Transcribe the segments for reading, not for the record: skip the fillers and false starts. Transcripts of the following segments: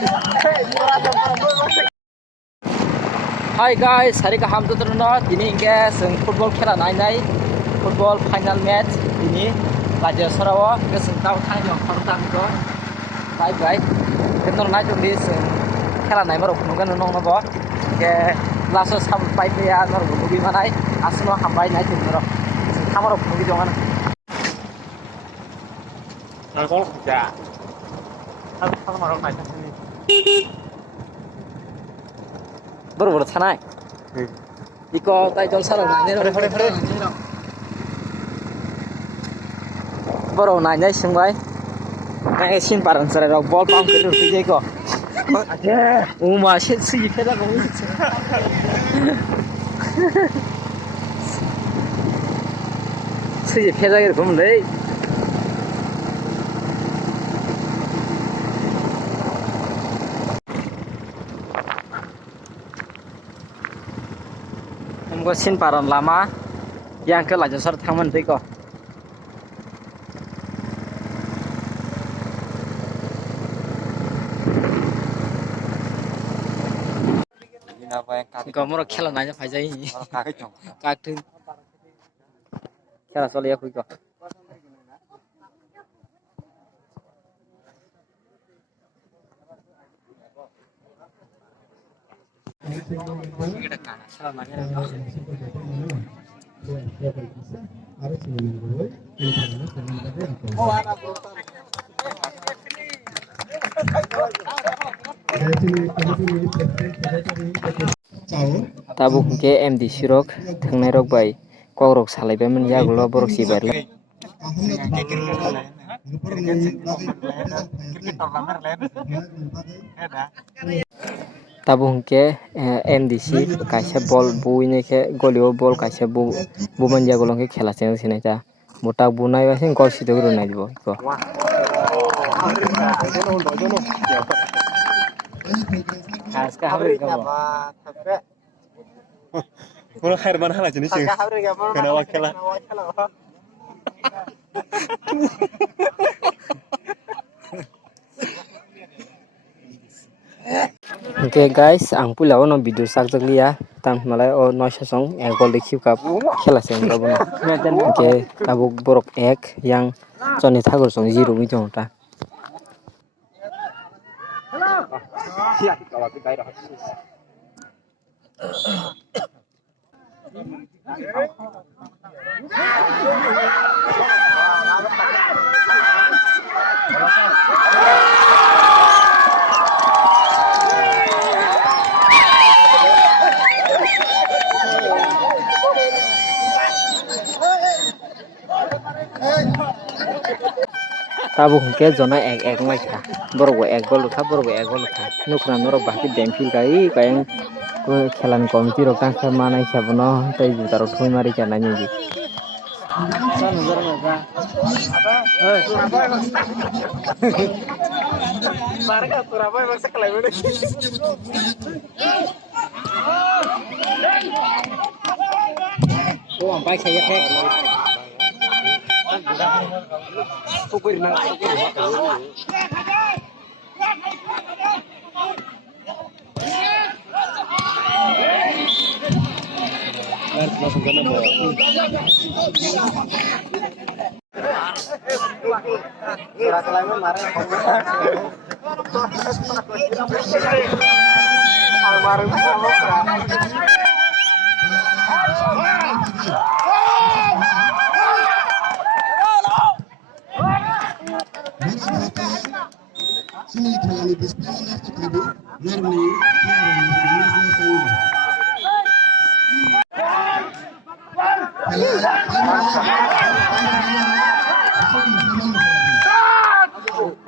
Hai guys, hari kaham tu terus ini guys football खेला नायनाय football final match ini Raja Sarawa geseng tahu tang yang tang ko bye bye kenor naik tu dis खेला नाय मारो खुनुgan nong no bo ke laso sam pai ya nor bugi manai asno hambai naik tu noro hamaro bugi jongan nol ja har maro naik baru sanai iko tai jon saro nai hore baru nanya singbai nai sin paran sare rok ball pump ke tu je ko uma shit si pheda ko si pheda ke gum le हमको सिन पारन Lama yang ke lajur sar thangman tei ko ko moro khela na ja phajai ka tu khela chole khui ko Tabuk ke MD Sirok thangnai rok bai kogrok salaibai man yagulo borok sibai tabuk ke MDC kaisa ball buine ke golio ball kaisa buman jagolong ke khela cheng sinai ta motak bunai ba sin gol sidog ro nai dibo ko khas ka habri ka ba Mula khair man hala jenis sing. Kenapa khela? Okay guys, ang pula ono video sakjak liya tam malai o 9 song ek gol dekhiu kap khela seng robo okay tabuk borok ek yang joni thagor song 0 mi jong ta tabuk ke jona ek maikha borok ek gol utha borok ek gol utha nukra norok bahti demfil kai kayang khelan committee rok tang manai khabono tei jutaro thoi mari ka nai ni oh ampai saya kek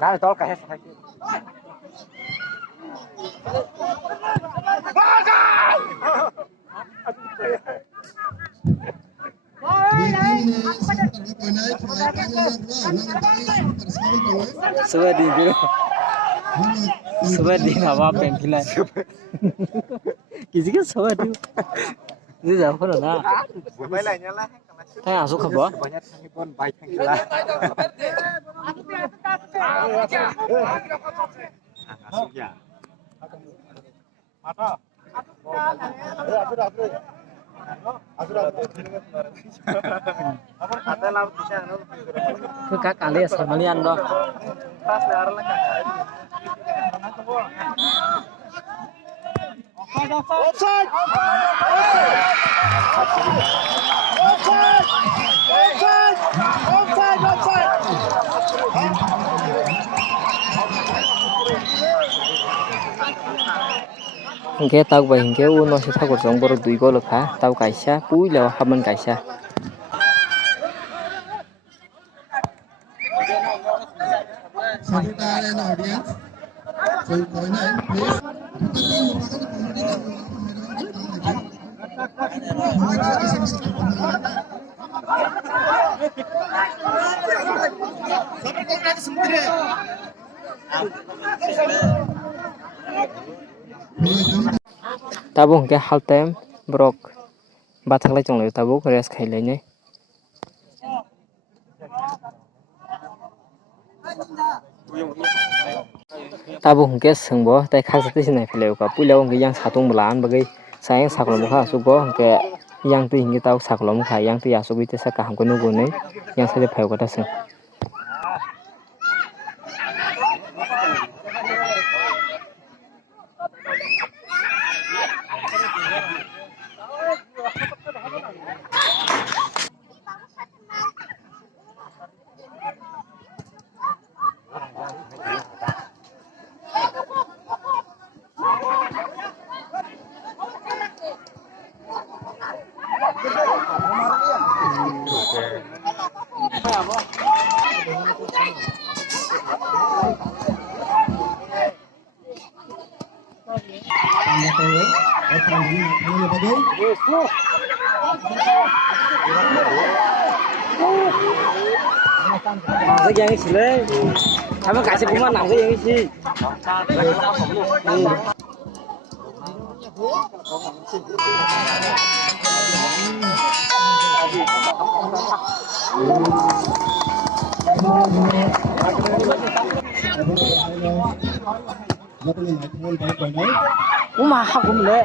Nah, tol kahe sakit. Sweaty hava painkiller. किसी के सवारी ini dah pernah na. Tanya asuk apa? Banyak pun baik painkiller. Kakak kali semalian doh. Offside! Hingke tau bai hingke uno si thakur jong borok 2 gol kha tau kaisa puila haman kaisa. Tabo hingke half time borok bathaklai tonglai tabo rest khailai. Tabo hingke sengbo tai khajate sinai philai ka puila hingke yang satung blan bagai sayang sakolom kha sugo hingke yang tui hingke tau sakolom kha yang tui asugui tesa kaham ko nugo nei yang sale phai kota seng. Nang yang isi le, kamu kasih puma nang yang isi. Uma hakum le.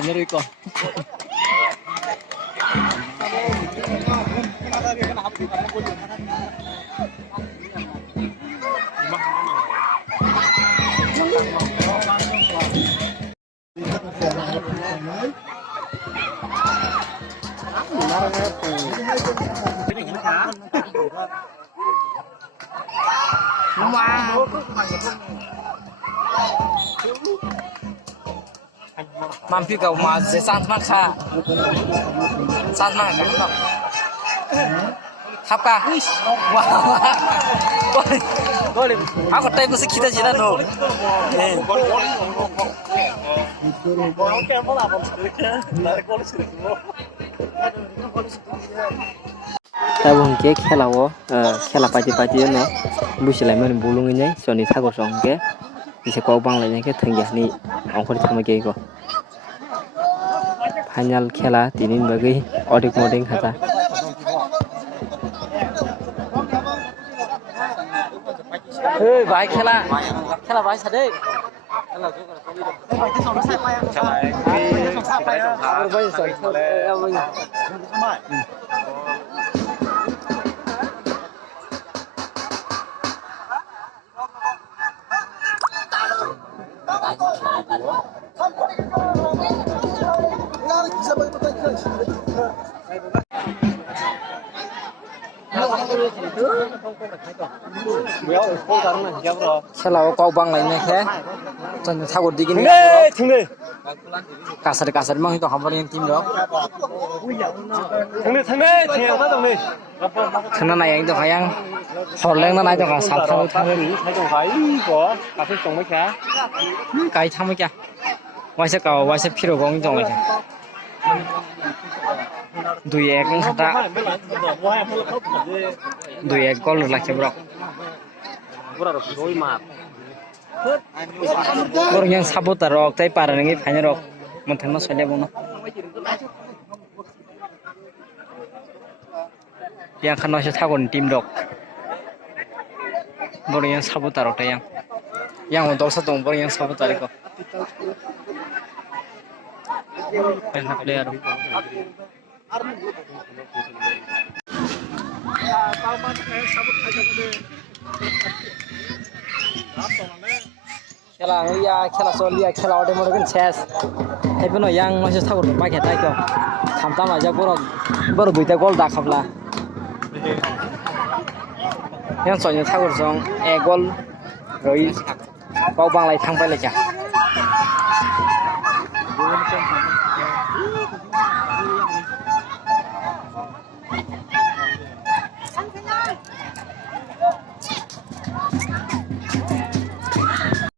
Nyeri ko. Mampi kau mas saat maksa apa wah boleh aku tahu mesti kita jalan no tahu hingke khela pati no busilai man bulung ini soni thago songke bisa kau bang lainnya ke tengah ni angkor sama ke ko final khela tinin bagai odik moding kata hey bhai khela bhai sade खेलाव गाव बांलायनायखाय जों थागर दिगिन kasar mang itu hampir yang tim dong karena nayang itu kayak horleng na itu kan saltang kai tham kya waise phiro gong jong kya 2-1 kata 2-1 gol lagi bro borong yang sabutar rok tai para ngi phanya rok montang no sole bono yang kan no thagon team rok borong yang sabutar rok tai yang untuk sa dong borong yang sabutar ko enak player খেলা লিয়া খেলা চলিয়া খেলা ওটে মনে করেন শেষ এপেনো young মাসে ঠাকুর পাখে তাই তো খামতাম আজা বড় বড় দুইটা গোল দাখাবলা ইয়াং সঞ্জয় ঠাকুর জং এ গোল রই বাও বাংলায় থাংবাय লাयजा